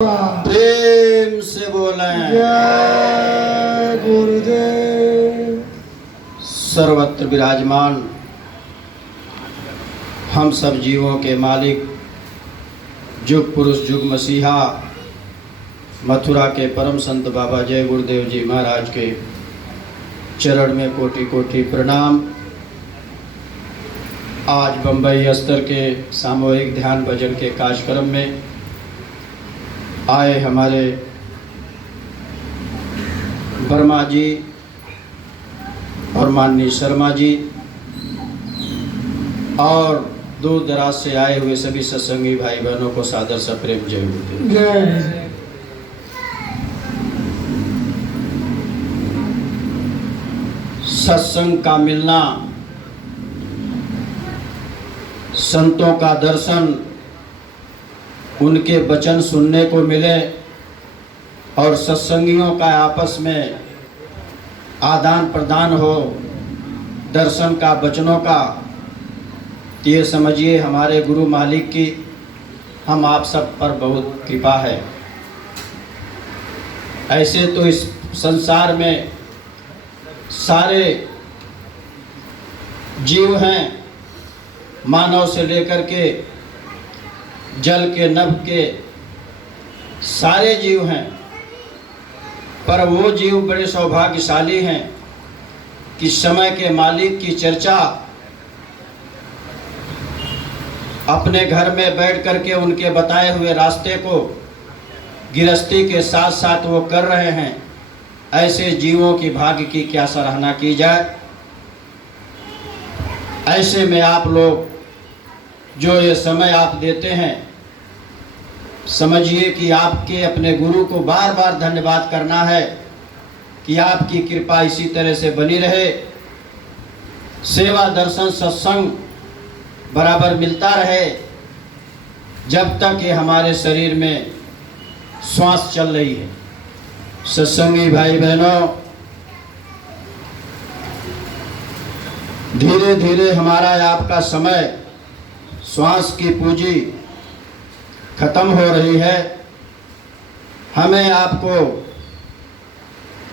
प्रेम से बोलें जय गुरुदेव। सर्वत्र विराजमान हम सब जीवों के मालिक जुग पुरुष जुग मसीहा मथुरा के परम संत बाबा जय गुरुदेव जी महाराज के चरण में कोटि कोटि प्रणाम। आज बम्बई स्तर के सामूहिक ध्यान भजन के कार्यक्रम में आए हमारे वर्मा जी और माननीय शर्मा जी और दूर दराज से आए हुए सभी सत्संगी भाई बहनों को सादर सा प्रेम जय गुरुदेव। जय सत्संग का मिलना, संतों का दर्शन, उनके वचन सुनने को मिले और सत्संगियों का आपस में आदान प्रदान हो दर्शन का वचनों का, तो ये समझिए हमारे गुरु मालिक की हम आप सब पर बहुत कृपा है। ऐसे तो इस संसार में सारे जीव हैं, मानव से लेकर के जल के नभ के सारे जीव हैं, पर वो जीव बड़े सौभाग्यशाली हैं कि समय के मालिक की चर्चा अपने घर में बैठ करके उनके बताए हुए रास्ते को गृहस्थी के साथ साथ वो कर रहे हैं। ऐसे जीवों की भाग्य की क्या सराहना की जाए। ऐसे में आप लोग जो ये समय आप देते हैं, समझिए कि आपके अपने गुरु को बार बार धन्यवाद करना है कि आपकी कृपा इसी तरह से बनी रहे। सेवा दर्शन सत्संग बराबर मिलता रहे जब तक ये हमारे शरीर में श्वास चल रही है। सत्संगी भाई बहनों, धीरे धीरे हमारा आपका समय श्वास की पूंजी खत्म हो रही है। हमें आपको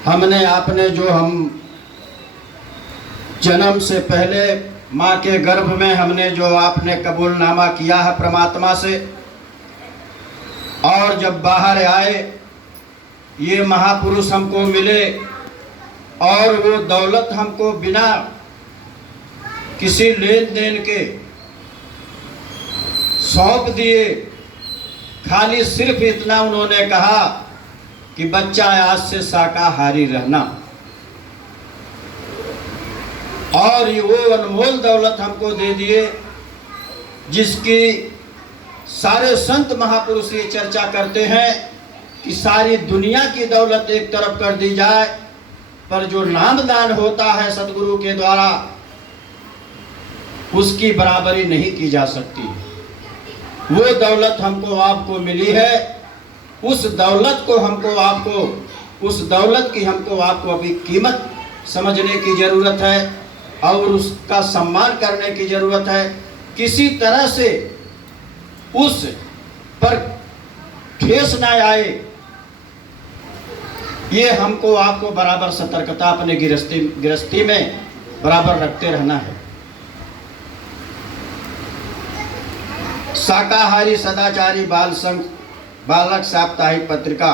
आपने जो हम जन्म से पहले माँ के गर्भ में हमने जो आपने कबूलनामा किया है परमात्मा से, और जब बाहर आए ये महापुरुष हमको मिले और वो दौलत हमको बिना किसी लेन देन के सौंप दिए। खाली सिर्फ इतना उन्होंने कहा कि बच्चा आज से शाकाहारी रहना, और ये वो अनमोल दौलत हमको दे दिए जिसकी सारे संत महापुरुष ये चर्चा करते हैं कि सारी दुनिया की दौलत एक तरफ कर दी जाए, पर जो नामदान होता है सतगुरु के द्वारा उसकी बराबरी नहीं की जा सकती। वो दौलत हमको आपको मिली है, उस दौलत को हमको आपको उस दौलत की हमको आपको अभी कीमत समझने की ज़रूरत है और उसका सम्मान करने की ज़रूरत है। किसी तरह से उस पर ठेस ना आए, ये हमको आपको बराबर सतर्कता अपने गृहस्थी में बराबर रखते रहना है। शाकाहारी सदाचारी बाल संघ बालक साप्ताहिक पत्रिका।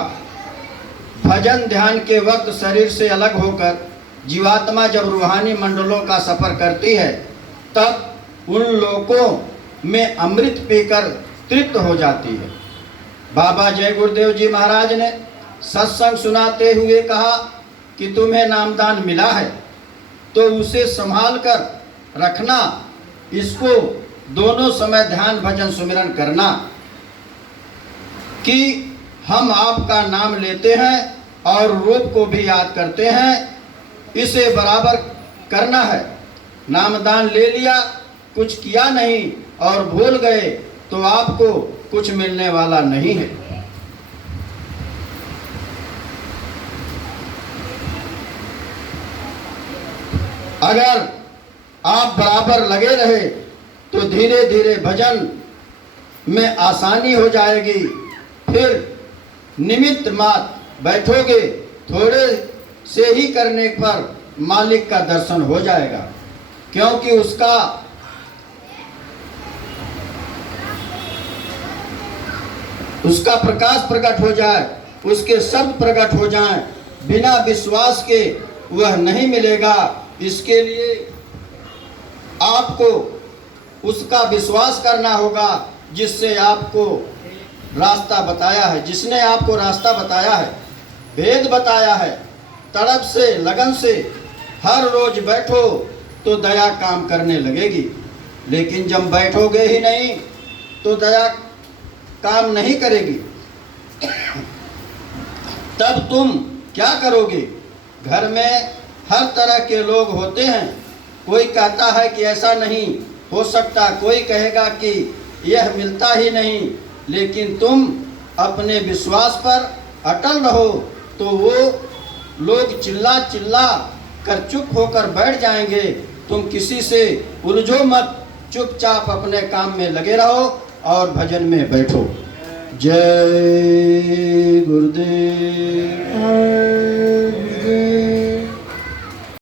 भजन ध्यान के वक्त शरीर से अलग होकर जीवात्मा जब रूहानी मंडलों का सफर करती है, तब उन लोगों में अमृत पीकर तृप्त हो जाती है। बाबा जय गुरुदेव जी महाराज ने सत्संग सुनाते हुए कहा कि तुम्हें नामदान मिला है तो उसे संभाल कर रखना, इसको दोनों समय ध्यान भजन सुमिरन करना कि हम आपका नाम लेते हैं और रूप को भी याद करते हैं, इसे बराबर करना है। नामदान ले लिया, कुछ किया नहीं और भूल गए तो आपको कुछ मिलने वाला नहीं है। अगर आप बराबर लगे रहे तो धीरे धीरे भजन में आसानी हो जाएगी। फिर निमित्त मात्र बैठोगे, थोड़े से ही करने पर मालिक का दर्शन हो जाएगा, क्योंकि उसका प्रकाश प्रकट हो जाए, उसके शब्द प्रकट हो जाएं। बिना विश्वास के वह नहीं मिलेगा। इसके लिए आपको उसका विश्वास करना होगा जिससे आपको रास्ता बताया है, जिसने आपको रास्ता बताया है, भेद बताया है। तड़प से, लगन से हर रोज बैठो तो दया काम करने लगेगी, लेकिन जब बैठोगे ही नहीं तो दया काम नहीं करेगी। तब तुम क्या करोगे? घर में हर तरह के लोग होते हैं। कोई कहता है कि ऐसा नहीं हो सकता, कोई कहेगा कि यह मिलता ही नहीं, लेकिन तुम अपने विश्वास पर अटल रहो तो वो लोग चिल्ला चिल्ला कर चुप होकर बैठ जाएंगे। तुम किसी से उलझो मत, चुपचाप अपने काम में लगे रहो और भजन में बैठो। जय